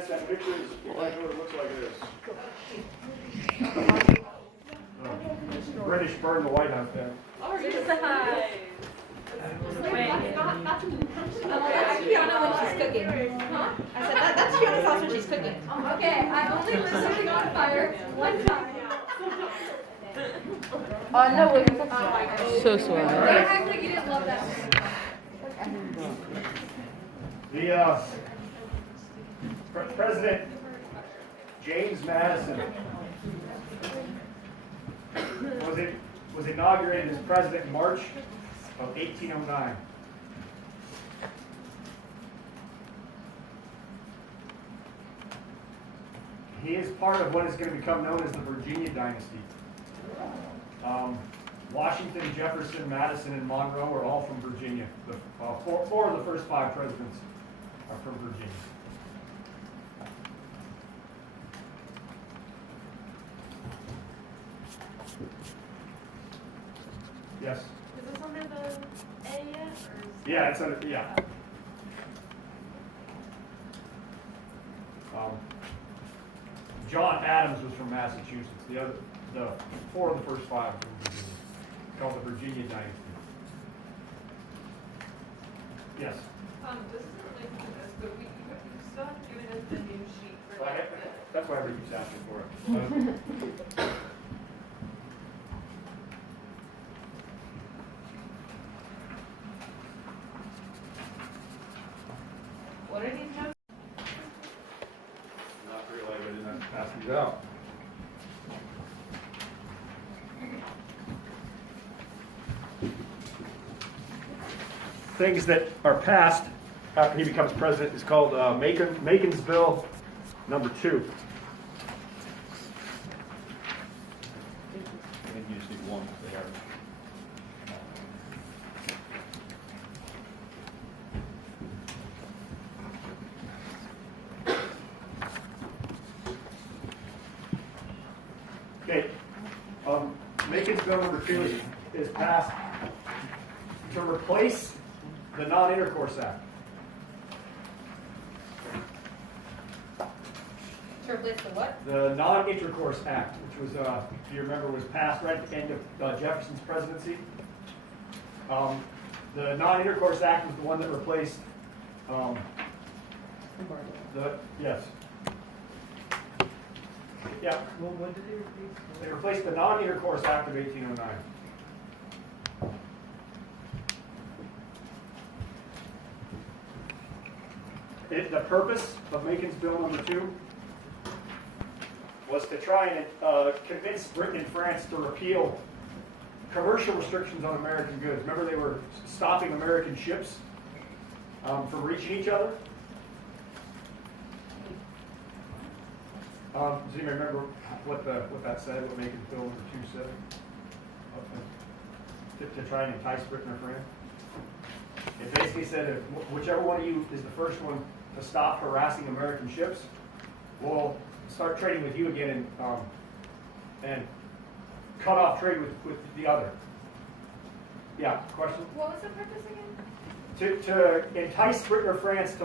Yes, that picture is what it looks like it is. British burned the White House down. Oh, you're just hi. That's Fiona when she's cooking. Huh? I said that's Fiona's house when she's cooking. Okay, I only lit something on fire one time. Oh no, wait. So Don't swag. act like you didn't love that. The President James Madison was inaugurated as president in March of 1809. He is part of what is going to become known as the Virginia dynasty. Washington, Jefferson, Madison, and Monroe are all from Virginia. Four of the first 5 presidents are from Virginia. Yes. Is this under the A yet? Or is Yeah, it's under, yeah. John Adams was from Massachusetts. The 4 of the first 5 were from Virginia. It's called the Virginia dynasty. Yes. This isn't related to this, but you still have to give us the new sheet for Well, like the. that's why everybody keeps asking for it. What are these notes? Not really, I didn't have to pass these out. Things that are passed after he becomes president is called Macon's Bill number 2. I think you just need one. Okay, Macon's Bill number 2 is passed to replace the Non-Intercourse Act. To replace the what? The Non-Intercourse Act, which was, if you remember, was passed right at the end of Jefferson's presidency. The Non-Intercourse Act was the one that replaced yes. Yeah. Well, what did they replace? They replaced the Non-Intercourse Act of 1809. The purpose of Macon's Bill number 2 was to try and convince Britain and France to repeal commercial restrictions on American goods. Remember, they were stopping American ships from reaching each other? Does anybody remember what that said, what Macon's Bill number 2 said? To try and entice Britain or France? It basically said if whichever one of you is the first one to stop harassing American ships, we'll start trading with you again and cut off trade with the other. Yeah, question? what was the purpose again? To entice Britain or France to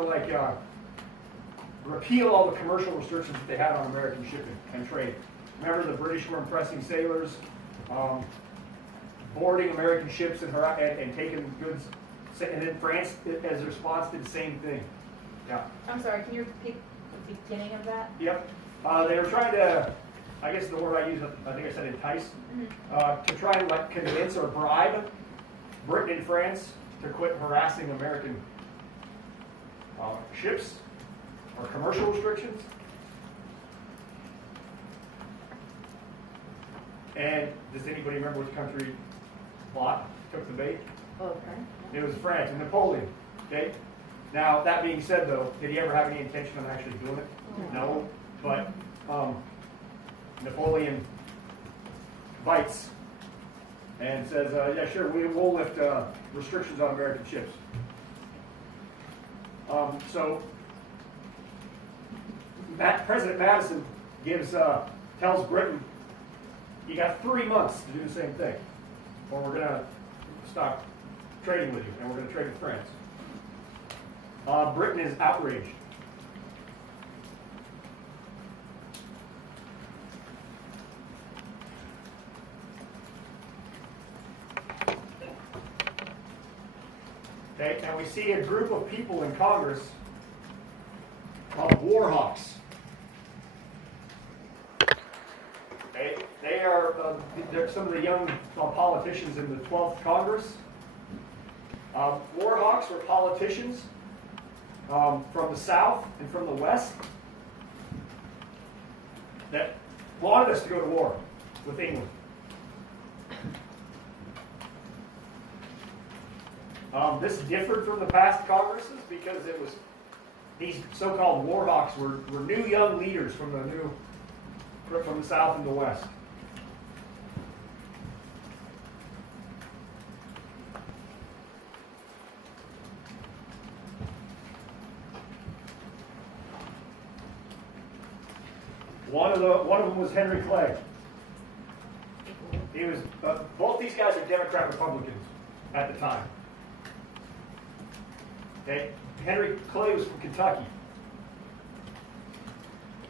repeal all the commercial restrictions that they had on American shipping and trade. Remember, the British were impressing sailors, boarding American ships and taking goods, and then France, as a response, did the same thing. Yeah. I'm sorry, can you repeat the beginning of that? Yep. They were trying to, I guess the word I used, I think I said entice, to try and convince or bribe Britain and France to quit harassing American ships or commercial restrictions. And does anybody remember which country took the bait? Okay. It was France and Napoleon. Okay. Now, that being said, though, did he ever have any intention of actually doing it? No. But Napoleon bites and says, "Yeah, sure, we'll lift restrictions on American ships." So, President Madison tells Britain, "You got 3 months to do the same thing, or we're going to stop trading with you, and we're going to trade with France." Britain is outraged. Okay, and we see a group of people in Congress called war hawks. Okay, they are they're some of the young politicians in the 12th Congress. War hawks were politicians from the South and from the West that wanted us to go to war with England. This differed from the past Congresses because it was these so-called war hawks were new young leaders from the South and the West. One of them was Henry Clay. He was both these guys are Democrat Republicans at the time. Okay, Henry Clay was from Kentucky,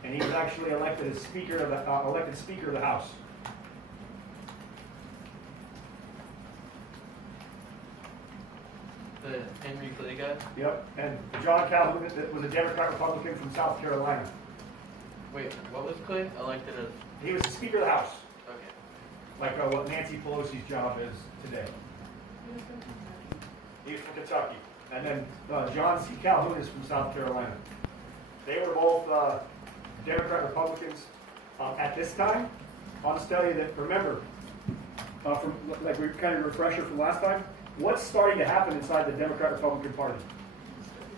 and he was actually elected as Speaker of the House. The Henry Clay guy? Yep, and John Calhoun was a Democrat Republican from South Carolina. Wait, what was Clay elected as? He was the Speaker of the House, Okay. like what Nancy Pelosi's job is today. He's from Kentucky. And then John C. Calhoun is from South Carolina. They were both Democrat Republicans at this time. I'll just tell you that, remember, from like we kind of refresher from last time, what's starting to happen inside the Democrat Republican Party?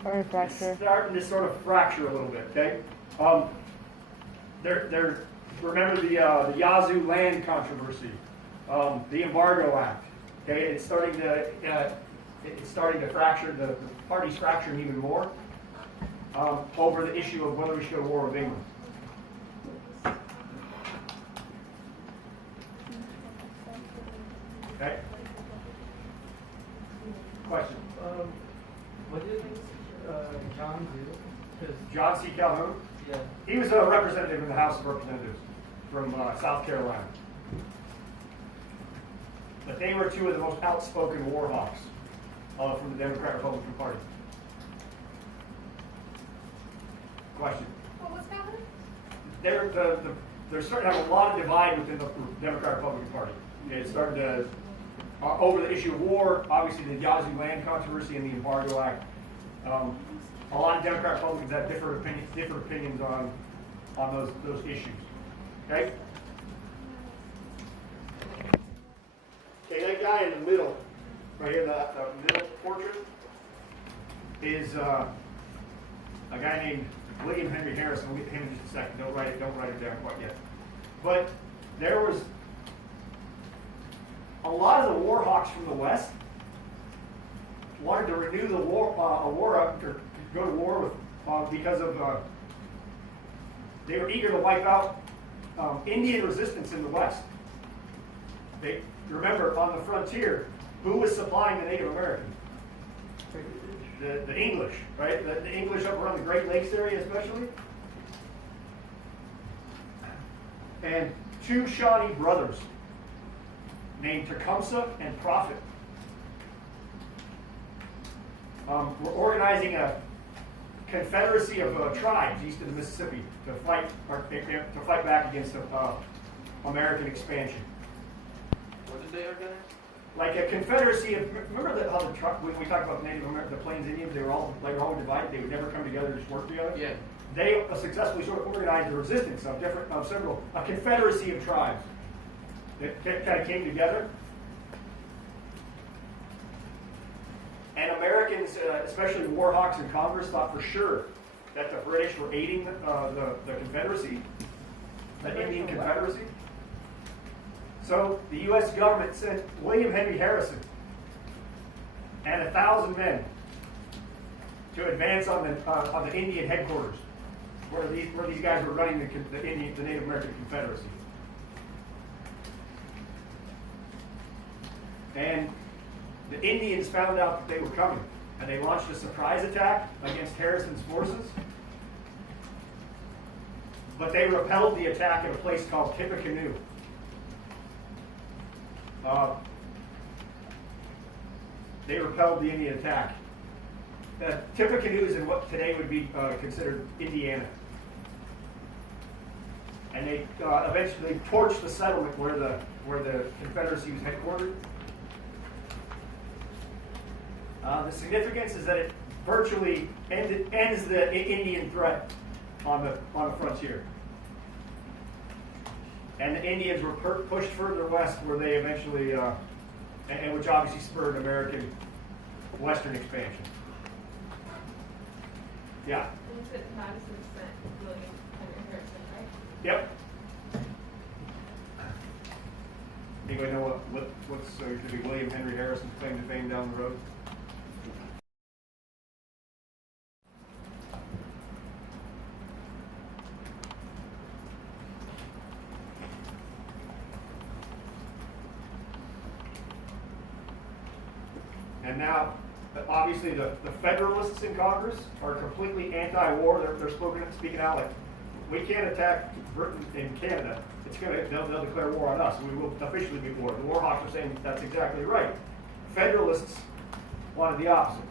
Fracture. It's starting to sort of fracture a little bit, okay? Remember the Yazoo land controversy, the Embargo Act, okay? It's starting to fracture, the party's fracturing even more over the issue of whether we should go to war with England. Okay? Question? What did John do? 'Cause, John C. Calhoun, yeah, he was a representative in the House of Representatives from South Carolina. But they were two of the most outspoken war hawks from the Democrat-Republican Party. Question? What was happening? They're starting to have a lot of divide within the Democrat-Republican Party. It started to, over the issue of war, obviously the Yazoo land controversy and the Embargo Act. A lot of Democrat-Republicans have different opinions on those issues. Okay? Okay, that guy in the middle, right here, the middle portrait, is a guy named William Henry Harrison. We'll get to him in just a second. Don't write it down quite yet. But there was a lot of the war hawks from the West wanted to renew the war, or go to war with, because of they were eager to wipe out Indian resistance in the West. They remember on the frontier, who was supplying the Native Americans? The English, right? The English up around the Great Lakes area, especially. And two Shawnee brothers named Tecumseh and Prophet were organizing a confederacy of tribes east of the Mississippi to fight back against American expansion. What did they organize? Like a confederacy of, remember how when we talked about Native American, the Plains Indians, they were all divided. They would never come together, just work together. Yeah. They successfully sort of organized the resistance of a confederacy of tribes that kind of came together. And Americans, especially war hawks in Congress, thought for sure that the British were aiding the Confederacy, the Indian Confederacy. So the U.S. government sent William Henry Harrison and 1,000 men to advance on the Indian headquarters, where these guys were running the Native American Confederacy. And the Indians found out that they were coming, and they launched a surprise attack against Harrison's forces. But they repelled the attack at a place called Tippecanoe. they repelled the Indian attack. Tippecanoe is in what today would be considered Indiana. And they eventually torched the settlement where the Confederacy was headquartered. The significance is that it virtually ends the Indian threat on the frontier. And the Indians were pushed further west, where they eventually, and which obviously spurred American Western expansion. Yeah. And you said Madison sent William Henry Harrison, right? Yep. Anybody know what's going to be William Henry Harrison's claim to fame down the road? And now, obviously, the Federalists in Congress are completely anti-war. They're speaking out like, we can't attack Britain in Canada. They'll declare war on us. We will officially be war. The war hawks are saying that's exactly right. Federalists wanted the opposite.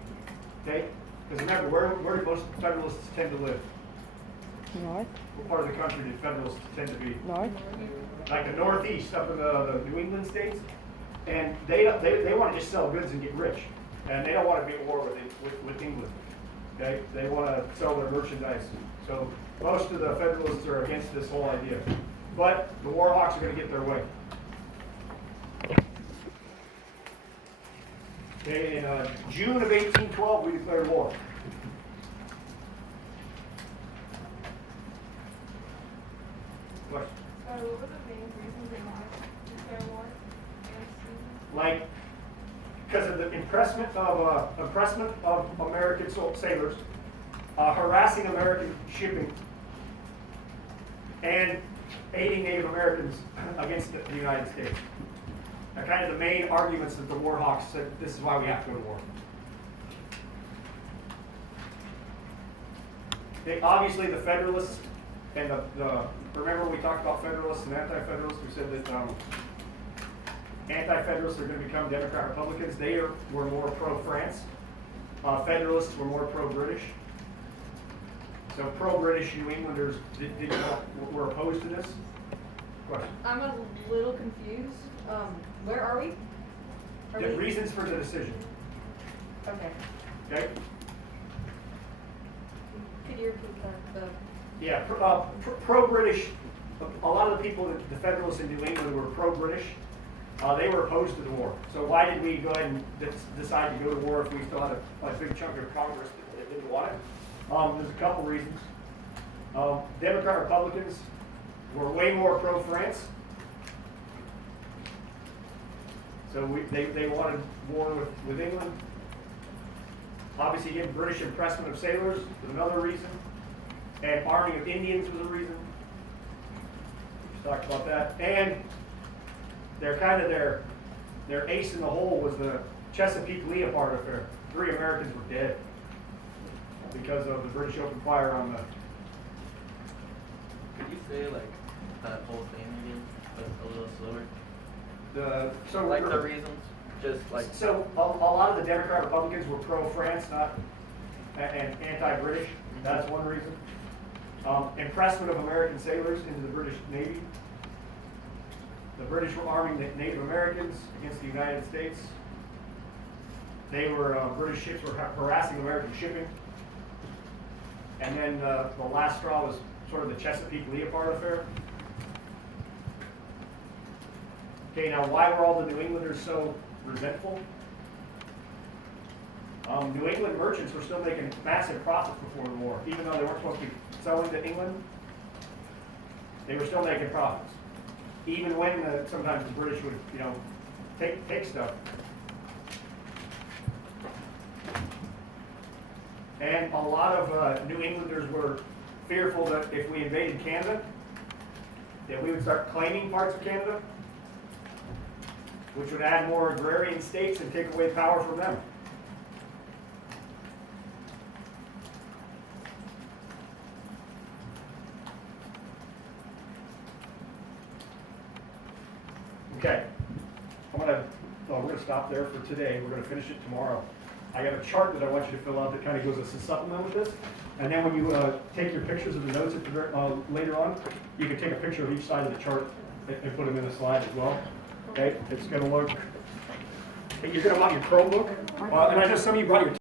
Okay? Because remember, where do most Federalists tend to live? North. What part of the country did Federalists tend to be? North. Like the Northeast, up in the New England states. And they want to just sell goods and get rich. And they don't want to be at war with England. Okay? They want to sell their merchandise. So most of the Federalists are against this whole idea. But the war hawks are going to get their way. Okay, in June of 1812, we declared war. Question? So what were the main reasons they wanted to declare war against England? Like, because of the impressment of American sailors, harassing American shipping, and aiding Native Americans against the United States. Are kind of the main arguments that the war hawks said this is why we have to go to war. Obviously, the Federalists and remember we talked about Federalists and Anti-Federalists. We said that Anti-Federalists are going to become Democrat Republicans. They were more pro-France. Federalists were more pro-British. So pro-British New Englanders were opposed to this. Question. I'm a little confused. Where are we? The reasons for the decision. Okay. Okay. Could you repeat the? Yeah. Pro-British. A lot of the people, the Federalists in New England, were pro-British. They were opposed to the war. So why did we go ahead and decide to go to war if we still had a big chunk of Congress that didn't want it? There's a couple reasons. Democrat Republicans were way more pro-France. So they wanted war with England. Obviously, again, British impressment of sailors was another reason. And arming of Indians was a reason. We just talked about that. And their ace in the hole was the Chesapeake Leopard affair. 3 Americans were dead because of the British open fire on the. Could you say like that whole thing again, but a little slower? So The reasons, just like. So a lot of the Democrat Republicans were pro-France, not and anti-British. That's one reason. Impressment of American sailors into the British Navy. The British were arming the Native Americans against the United States. British ships were harassing American shipping. And then the last straw was sort of the Chesapeake Leopard affair. Okay, now why were all the New Englanders so resentful? New England merchants were still making massive profits before the war. Even though they weren't supposed to be selling to England, they were still making profits. Even when sometimes the British would, take stuff. And a lot of New Englanders were fearful that if we invaded Canada, that we would start claiming parts of Canada, which would add more agrarian states and take away power from them. Okay, I'm going to we're gonna stop there for today. We're gonna finish it tomorrow. I got a chart that I want you to fill out that kind of goes as a supplement with this. And then when you take your pictures of the notes at the, later on, you can take a picture of each side of the chart and put them in the slide as well. Okay, it's gonna look, you're gonna want your Chromebook. And I know some of you brought your